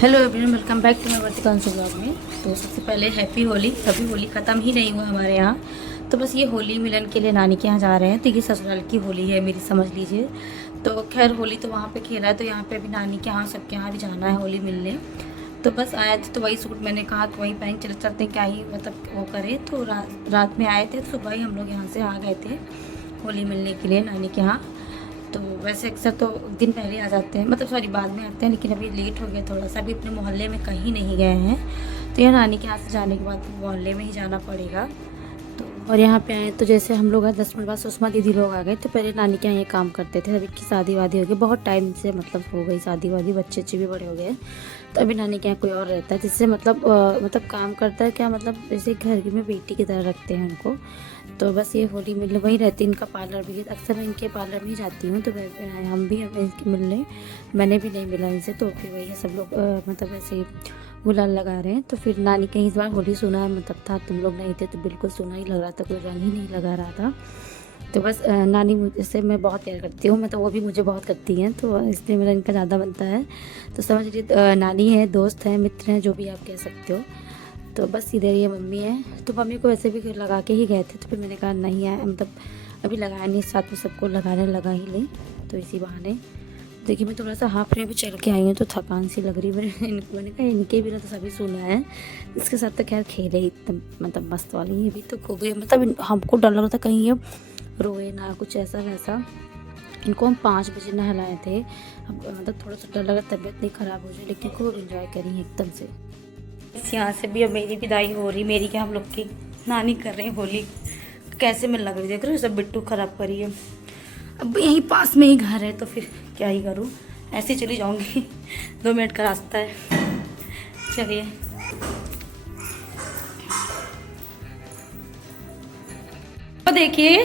Hello everyone, welcome back to my Vartikansh blog में। तो सबसे पहले हैप्पी होली। अभी होली ख़त्म ही नहीं हुआ हमारे यहाँ, तो बस ये होली मिलन के लिए नानी के यहाँ जा रहे हैं। तो ये ससुराल की होली है मेरी, समझ लीजिए। तो खैर होली तो वहाँ पे खेला है, तो यहाँ पे अभी नानी के यहाँ सबके यहाँ भी जाना है होली मिलने। तो बस आया थे तो वही सूट मैंने कहा कि वही पहन चले चलते क्या ही मतलब वो करे। तो रात में आए थे, तो सुबह ही हम लोग यहाँ से आ गए थे होली मिलने के लिए नानी के यहाँ। तो वैसे अक्सर तो दिन पहले आ जाते हैं, मतलब सॉरी बाद में आते हैं, लेकिन अभी लेट हो गया थोड़ा सा। अभी अपने मोहल्ले में कहीं नहीं गए हैं, तो यहाँ नानी के यहाँ से जाने के बाद मोहल्ले में ही जाना पड़ेगा। तो और यहाँ पे आए तो जैसे हम लोग 10 मिनट बाद सुषमा दीदी लोग आ गए। तो पहले नानी के यहाँ ये काम करते थे, अभी की शादी वादी हो गई, बहुत टाइम से मतलब हो गई शादी वादी, बच्चे भी बड़े हो गए। तो अभी नानी के यहाँ कोई और रहता है जिससे मतलब काम करता है क्या, मतलब जैसे घर में बेटी की तरह रखते हैं उनको। तो बस ये होली मिलने वहीं रहती है, इनका पार्लर भी है, अक्सर मैं इनके पार्लर में ही जाती हूँ। तो हम भी इनके मिलने, मैंने भी नहीं मिला इनसे, तो फिर वही सब लोग मतलब ऐसे गुलाल लगा रहे हैं। तो फिर नानी कहीं इस बार होली सुना मतलब था, तुम लोग नहीं थे तो बिल्कुल सुना ही लग रहा था, कोई रंग ही नहीं लगा रहा था। तो बस नानी मुझसे मैं बहुत प्यार करती हूँ, मैं तो वो भी मुझे बहुत करती हैं, तो इसलिए मेरा इनका ज़्यादा बनता है। तो समझ लीजिए नानी है, दोस्त है, मित्र हैं, जो भी आप कह सकते हो। तो बस इधर ये मम्मी है। तो मम्मी को वैसे भी लगा के ही गए थे, तो फिर मैंने कहा नहीं आया, मतलब अभी लगाया नहीं, साथ में सबको लगाने लगा ही लें, तो इसी बहाने। देखिए मैं थोड़ा सा हाफ में भी चल के आई हूँ, तो थकान सी लग रही है। मैंने कहा इनके बिना तो सभी सुना है, इसके साथ तो खैर खेले एकदम मतलब मस्त वाली। ये भी तो खूब है, मतलब हमको डर लग रहा था कहीं ये रोए ना कुछ ऐसा वैसा। इनको हम 5 बजे नहलाए थे, अब मतलब थोड़ा सा डर लगा तबीयत नहीं ख़राब हो जाए, लेकिन खूब इन्जॉय करी एकदम से। इस यहाँ से भी अब मेरी विदाई हो रही, मेरी क्या हम लोग की नानी कर रहे हैं होली। कैसे मैं लग रही, देख रहे हो सब बिट्टू ख़राब करी है। अब यहीं पास में ही घर है, तो फिर क्या ही करूँ, ऐसे चली जाऊँगी। 2 मिनट का रास्ता है, चलिए। तो देखिए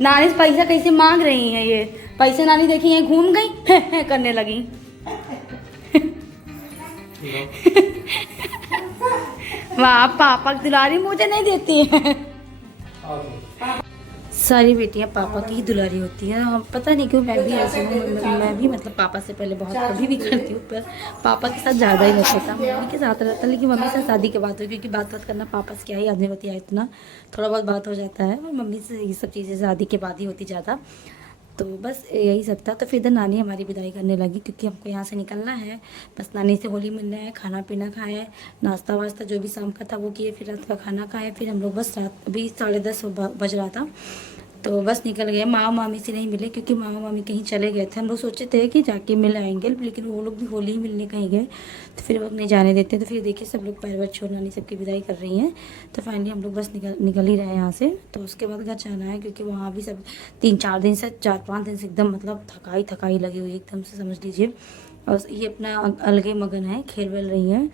नानी पैसा कैसे मांग रही हैं, ये पैसे नानी देखिए ये घूम गई करने लगी। वाह, पापा की दुलारी मुझे नहीं देती है। सारी बेटियां पापा की ही दुलारी होती हैं। हम पता नहीं क्यों, मैं भी ऐसी हूँ, मैं भी मतलब पापा से पहले बहुत कभी भी करती हूँ, पर पापा के साथ ज़्यादा ही रहता था, मम्मी के साथ रहता, लेकिन मम्मी से शादी के बाद हुई, क्योंकि बात करना पापा से क्या ही आदमी होती है, इतना थोड़ा बहुत बात हो जाता है, और मम्मी से ये सब चीज़ें शादी के बाद ही होती ज़्यादा। तो बस यही सब था। तो फिर इधर नानी हमारी विदाई करने लगी, क्योंकि हमको यहाँ से निकलना है, बस नानी से होली मिलना है, खाना पीना खाए, नाश्ता वास्ता जो भी शाम का था वो किए, फिर रात का खाना खाए, फिर हम लोग बस रात अभी 10:30 बज रहा था, तो बस निकल गए। मामा मामी से नहीं मिले, क्योंकि मामा मामी कहीं चले गए थे। हम लोग सोचे थे कि जाके मिल आएंगे, लेकिन वो लोग भी होली ही मिलने कहीं गए, तो फिर वो नहीं जाने देते। तो फिर देखिए सब लोग पैर छोड़ नानी सबकी विदाई कर रही हैं। तो फाइनली हम लोग बस निकल ही रहे हैं यहाँ से। तो उसके बाद घर जाना है, क्योंकि वहाँ भी सब 3-4 दिन से 4-5 दिन से एकदम मतलब थकाई लगी हुई एकदम से, समझ लीजिए। और ये अपना अलगे मगन है, खेल वेल रही हैं।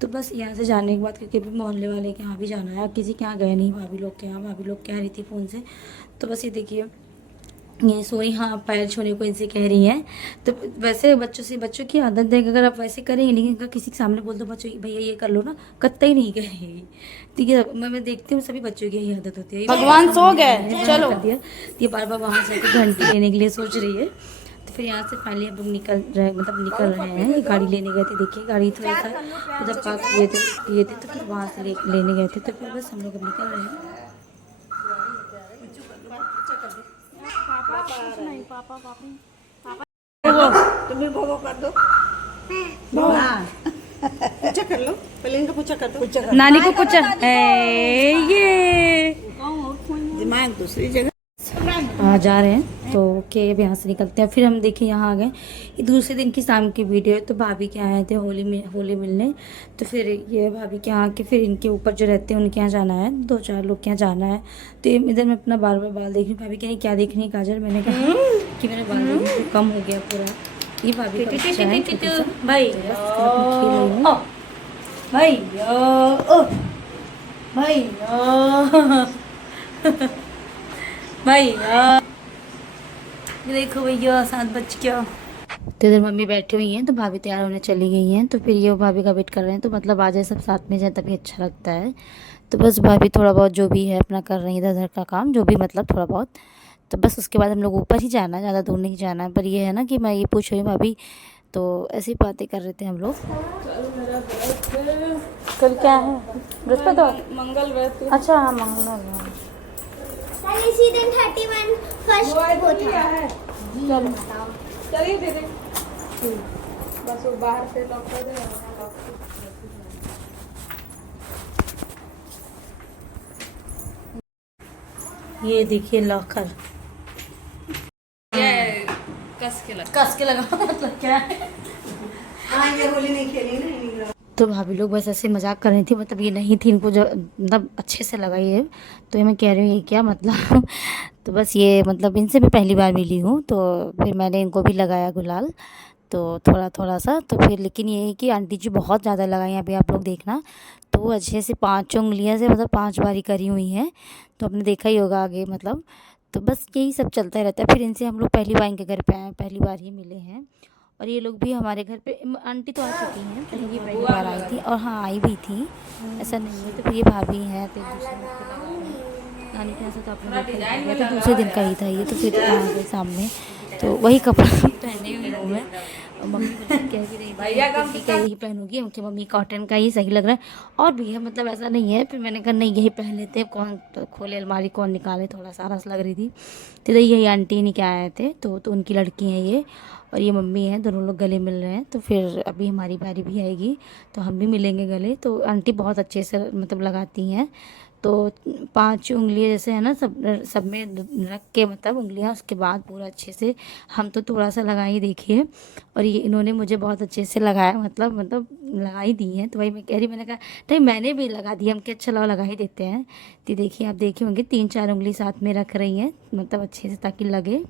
तो बस यहाँ से जाने के बाद, क्योंकि अभी मोहल्ले वाले के यहाँ भी जाना है, किसी के यहाँ गए नहीं, भाभी लोग के यहाँ, भाभी लोग कह रही थी फ़ोन से। तो बस ये देखिए ये सोई, हाँ पैर छूने को इनसे कह रही हैं। तो वैसे बच्चों की आदत देख, अगर आप वैसे करेंगे, लेकिन अगर किसी के सामने बोल दो बच्चों भैया ये कर लो ना, कत्ता ही नहीं करेगी। ठीक है, मैं देखती हूँ सभी बच्चों की यही आदत होती है। भगवान सो गए, चलो कर दिया। ये बार बार वहाँ से घंटी लेने के लिए सोच रही है। तो फिर यहाँ से फाइनली हम लोग निकल रहे हैं। ये गाड़ी लेने गए थे, देखिए गाड़ी थोड़ा सा उधर पास किए थे, तो फिर वहाँ से लेने गए थे। तो फिर बस हम लोग अब निकल रहे हैं। तुम्ही भोगो कर दो, पूछा कर लो पहले, इनका पूछा कर दो, नानी को पूछा ये दिमाग दूसरी जगह। जा रहे हैं, तो के अब यहाँ से निकलते हैं। फिर हम देखिए यहाँ आ गए, ये दूसरे दिन की शाम की वीडियो है। तो भाभी के आए थे होली मिलने। तो फिर ये भाभी के यहाँ के, फिर इनके ऊपर जो रहते हैं उनके यहाँ जाना है, 2-4 लोग के यहाँ जाना है। तो इधर मैं अपना बार बाल देख रही हूँ। भाभी कह क्या देख रही है काजल, मैंने कहा कि मेरा बाल कम हो गया पूरा। ये भाभी का बच्चा है छोटा सा। भाई भैया देखो भैया 7 बज गया। तो इधर मम्मी बैठी हुई हैं, तो भाभी तैयार होने चली गई हैं। तो फिर ये भाभी का वेट कर रहे हैं, तो मतलब आ जाए सब साथ में जाए तभी अच्छा लगता है। तो बस भाभी थोड़ा बहुत जो भी है अपना कर रही है, इधर का काम जो भी मतलब थोड़ा बहुत। तो बस उसके बाद हम लोग ऊपर ही जाना है, ज़्यादा दूर नहीं जाना है। पर ये है ना कि मैं ये पूछ रही हूँ भाभी तो ऐसी बातें कर रहे थे हम लोग। कल क्या है? बृहस्पतिवार, मंगल व्रत। अच्छा हाँ मंगलवार। कल इसी दिन 31 फर्स्ट होता है। चलो चलिए दीदी, बस वो बाहर से लॉक कर दे। ये देखिए लॉकर कस के लगा मतलब क्या है। हाँ, ये होली नहीं खेली ना इन्हीं। तो भाभी लोग बस ऐसे मजाक कर रही थी, मतलब ये नहीं थी इनको जो मतलब अच्छे से लगाई है, तो ये मैं कह रही हूँ ये क्या मतलब तो बस ये मतलब इनसे मैं पहली बार मिली हूँ, तो फिर मैंने इनको भी लगाया गुलाल, तो थोड़ा थोड़ा सा। तो फिर लेकिन ये है कि आंटी जी बहुत ज़्यादा लगाई हैं, अभी आप लोग देखना तो वो अच्छे से 5 उंगलियां से मतलब 5 बारी करी हुई हैं, तो आपने देखा ही होगा आगे मतलब। तो बस यही सब चलता रहता है। फिर इनसे हम लोग पहली बार इनके घर पे आए, पहली बार ही मिले हैं। और ये लोग भी हमारे घर पे, आंटी तो आ चुकी हैं, पहले ये पहली बार आई थी और हाँ आई भी थी, ऐसा नहीं है। तो फिर ये भाभी हैं, तो दूसरे दिन पे लगा रहे हैं। नानी के यहाँ से तो आप लोग देखा तो दूसरे दिन का ही था ये, तो फिर आ गए सामने, तो वही कपड़ा पहने हुई हूँ मैं। और मम्मी मुझे कह भी रही थी क्या यही पहनूंगी, हम मम्मी कॉटन का ही सही लग रहा है, और भी है मतलब ऐसा नहीं है। फिर मैंने कहा नहीं यही पहन लेते हैं, कौन तो खोले अलमारी कौन निकाले, थोड़ा सारा लग रही थी। तो यही आंटी नहीं क्या आए थे, तो उनकी लड़की हैं ये, और ये मम्मी हैं, दोनों लोग गले मिल रहे हैं। तो फिर अभी हमारी बारी भी आएगी तो हम भी मिलेंगे गले। तो आंटी बहुत अच्छे से मतलब लगाती हैं, तो 5 उंगलियां जैसे है ना सब सब में रख के मतलब उंगलियां, उसके बाद पूरा अच्छे से हम तो थोड़ा सा लगा ही देखिए। और ये इन्होंने मुझे बहुत अच्छे से लगाया, मतलब लगा ही दी हैं। तो वही मैं कह रही, मैंने कहा नहीं मैंने भी लगा दी, हम क्या अच्छा लगा ही देते हैं। तो देखिए आप देखे होंगे 3-4 उंगली साथ में रख रही हैं मतलब अच्छे से ताकि लगे।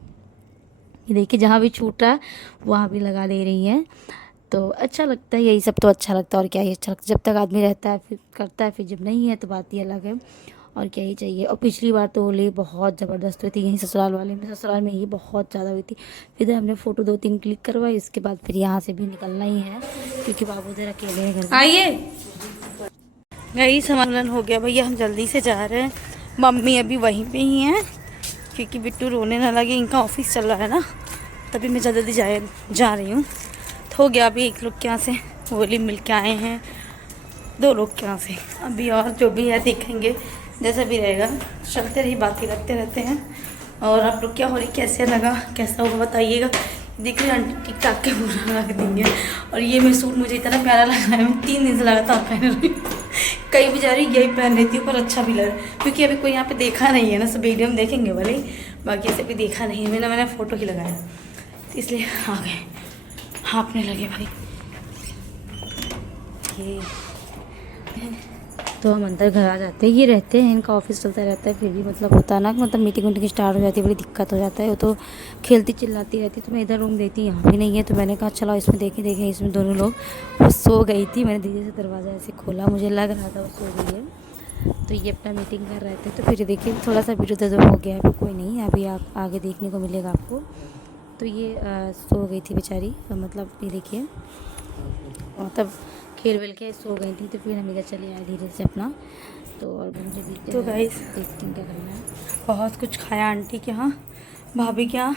ये देखिए जहाँ भी छूट रहा है वहाँ भी लगा दे रही हैं, तो अच्छा लगता है यही सब, तो अच्छा लगता है और क्या ही अच्छा लगता है। जब तक आदमी रहता है फिर करता है, फिर जब नहीं है तो बात ही अलग है, और क्या ही चाहिए। और पिछली बार तो होली बहुत ज़बरदस्त हुई थी यहीं ससुराल वाले में, ससुराल में ही बहुत ज़्यादा हुई थी। फिर हमने फ़ोटो 2-3 क्लिक करवाई, उसके बाद फिर यहाँ से भी निकलना ही है क्योंकि बाबू उधर अकेले हैं घर में। आइए, यही सम्मेलन हो गया भैया, हम जल्दी से जा रहे हैं। मम्मी अभी वहीं पे ही हैं क्योंकि बिट्टू रोने ना लगे, इनका ऑफिस चल रहा है ना, तभी मैं जल्दी जा रही हूँ। तो हो गया, अभी एक लोग के यहाँ से होली मिल के आए हैं, 2 लोग के यहाँ से, अभी और जो भी है देखेंगे जैसा भी रहेगा, चलते रही बातें करते रहते हैं। और आप लोग क्या होली कैसे लगा, कैसा होगा बताइएगा। देखिए आंटी टिक टाक के पूरा रख देंगे। और ये मैं सूट मुझे इतना प्यारा लग रहा है, मैं 3 दिन से लगातार पहन रही हूँ, कहीं भी जा रही यही पहन लेती हूँ, पर अच्छा भी लग रहा है क्योंकि अभी कोई यहाँ पे देखा नहीं है ना, सब वीडियो में देखेंगे भले, बाकी ऐसे भी देखा नहीं है। मैंने फ़ोटो ही लगाया तो इसलिए आ गए, हाँपने लगे भाई। ये तो हम अंदर घर आ जाते हैं, ये रहते हैं, इनका ऑफिस चलता रहता है, फिर भी मतलब होता है ना मतलब मीटिंग वीटिंग स्टार्ट हो जाती है, बड़ी दिक्कत हो जाता है। वो तो खेलती चिल्लाती रहती, तो मैं इधर रूम देती यहाँ भी नहीं है, तो मैंने कहा चलो इसमें देखें। इसमें दोनों लोग, वो सो गई थी, मैंने धीरे से दरवाज़ा ऐसे खोला, मुझे लग रहा था वो सो गई है। तो ये अपना मीटिंग कर रहे थे, तो फिर देखिए थोड़ा सा वीडियो दर्द हो गया, अभी कोई नहीं, अभी आप आगे देखने को मिलेगा आपको। तो ये सो गई थी बेचारी, मतलब ये देखिए मतलब खेल वेल के सो गई थी, तो फिर हम इधर चले आए धीरे से अपना। तो और मुझे भी तो गाइस देखती हूँ क्या करना है। बहुत कुछ खाया आंटी के यहाँ, भाभी के यहाँ,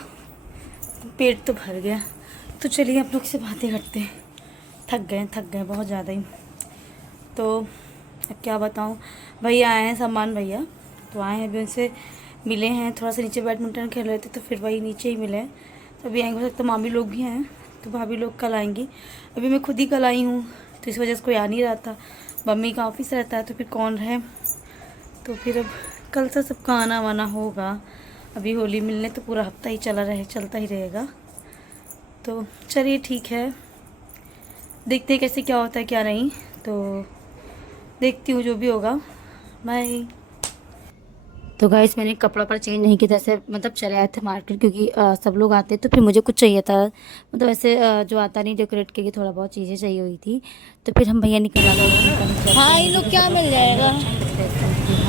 पेट तो भर गया। तो चलिए आप लोग से बातें करते हैं, थक गए बहुत ज़्यादा ही। तो अब क्या बताऊँ, भैया आए हैं, सामान भैया तो आए हैं, अभी उनसे मिले हैं, थोड़ा सा नीचे बैडमिंटन खेल रहे थे तो फिर वही नीचे ही मिले हैं। तो अभी आएंगे, हो सकता मामी लोग भी हैं, तो भाभी लोग कल आएंगी। अभी मैं खुद ही कल आई हूँ, तो इस वजह से कोई आ नहीं रहा था, मम्मी का ऑफिस रहता है तो फिर कौन रहे। तो फिर अब कल से सबका आना वाना होगा। अभी होली मिलने तो पूरा हफ्ता ही चलता ही रहेगा। तो चलिए ठीक है, देखते हैं कैसे क्या होता है क्या नहीं, तो देखती हूँ जो भी होगा। बाय। तो गाइस मैंने कपड़ा पर चेंज नहीं किया, जैसे मतलब चले आए थे मार्केट, क्योंकि सब लोग आते तो फिर मुझे कुछ चाहिए था, मतलब ऐसे जो आता नहीं डेकोरेट के लिए थोड़ा बहुत चीज़ें चाहिए हुई थी। तो फिर हम भैया निकल आए। हाँ इन लोग क्या मिल जाएगा,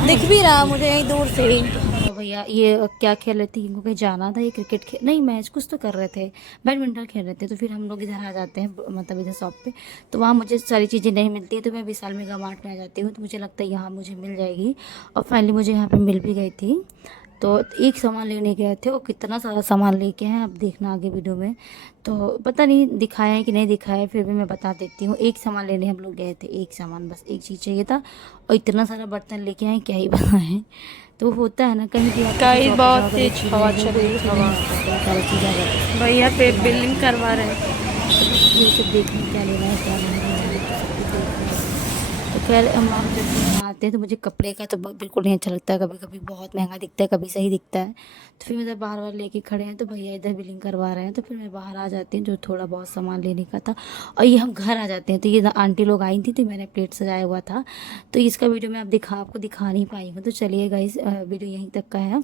दिख भी रहा मुझे यहीं दूर से ही। तो भैया ये क्या खेल रहे थे, इनको कहीं जाना था, ये क्रिकेट खेल नहीं मैच कुछ तो कर रहे थे, बैडमिंटन खेल रहे थे। तो फिर हम लोग इधर आ जाते हैं मतलब इधर शॉप पे, तो वहाँ मुझे सारी चीज़ें नहीं मिलती है, तो मैं विशाल मेगा मार्ट में आ जाती हूँ, तो मुझे लगता है यहाँ मुझे मिल जाएगी। और फाइनली मुझे यहाँ पे मिल भी गई थी। तो एक सामान लेने गए थे, वो कितना सारा सामान लेके हैं अब देखना आगे वीडियो में। तो पता नहीं दिखाया है कि नहीं दिखाया है, फिर भी मैं बता देती हूँ। एक सामान लेने हम लोग गए थे, एक सामान, बस एक चीज़ चाहिए था और इतना सारा बर्तन लेके आए क्या ही बताएं। तो होता है ना कहीं भी गाइस बहुत तेज हवा चल रही है, हवा। सारी चीज़ें आ जाती हैं। भैया पे बिलिंग करवा रहे हैं। ये सब देखने क्या लेना है क्या नहीं लेना है, तो सब कुछ देखना है। तो खैर हम जब यहाँ आते हैं तो मुझे कपड़े का तो बिल्कुल नहीं अच्छा लगता है, कभी कभी बहुत महंगा दिखता है, कभी सही दिखता है। तो फिर मतलब बार बार लेके खड़े हैं तो भैया इधर बिलिंग करवा रहे हैं, तो फिर मैं बाहर आ जाती हूँ जो थोड़ा बहुत सामान लेने का था। और ये हम घर आ जाते हैं तो ये आंटी लोग आई थी तो मैंने प्लेट सजाया हुआ था, तो इसका वीडियो मैं आपको दिखा नहीं पाई हूँ। तो चलिए गाइस वीडियो यहीं तक का है,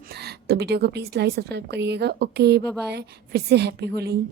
तो वीडियो को प्लीज़ लाइक सब्सक्राइब करिएगा। ओके बाय बाय, फिर से हैप्पी होली।